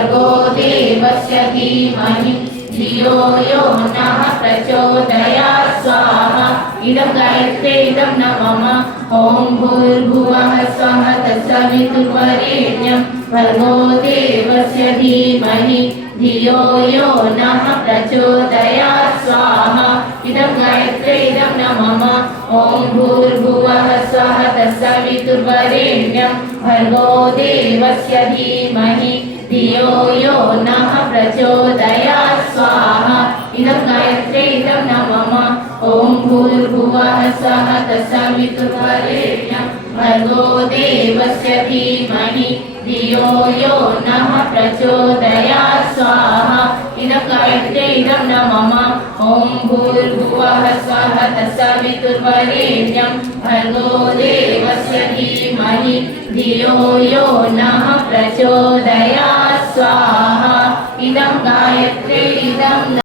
भर्गो देवस्य धीमहि धियो यो नः प्रचोदयात् स्वाहा इदं गायत्रे इदं न मम ॐ भूर्भुवः स्वः तत्सवितुर्वरेण्यं भर्गो देवस्य धीमहि धियो यो नः प्रचोदयात् स्वाहा इदं गायत्रे इदं न मम ॐ भूर्भुवः स्वः तत्सवितुर्वरेण्यं भर्गो देवस्य धीमहि धियो यो नः प्रचोदयात् स्वाहा इदं गायत्रे इदं न मम ॐ भूर्भुवः स्वः तत्सवितुर्वरेण्यं भर्गो देवस्य धीमहि धियो यो नः प्रचोदयात् स्वाहा इदं गायत्रे इदं न मम ॐ भूर्भुवः स्वः तत्सवितुर्वरेण्यं भर्गो देवस्य धीमहि धियो यो नः प्रचोदयात् स्वाहा इदं गायत्रे इदं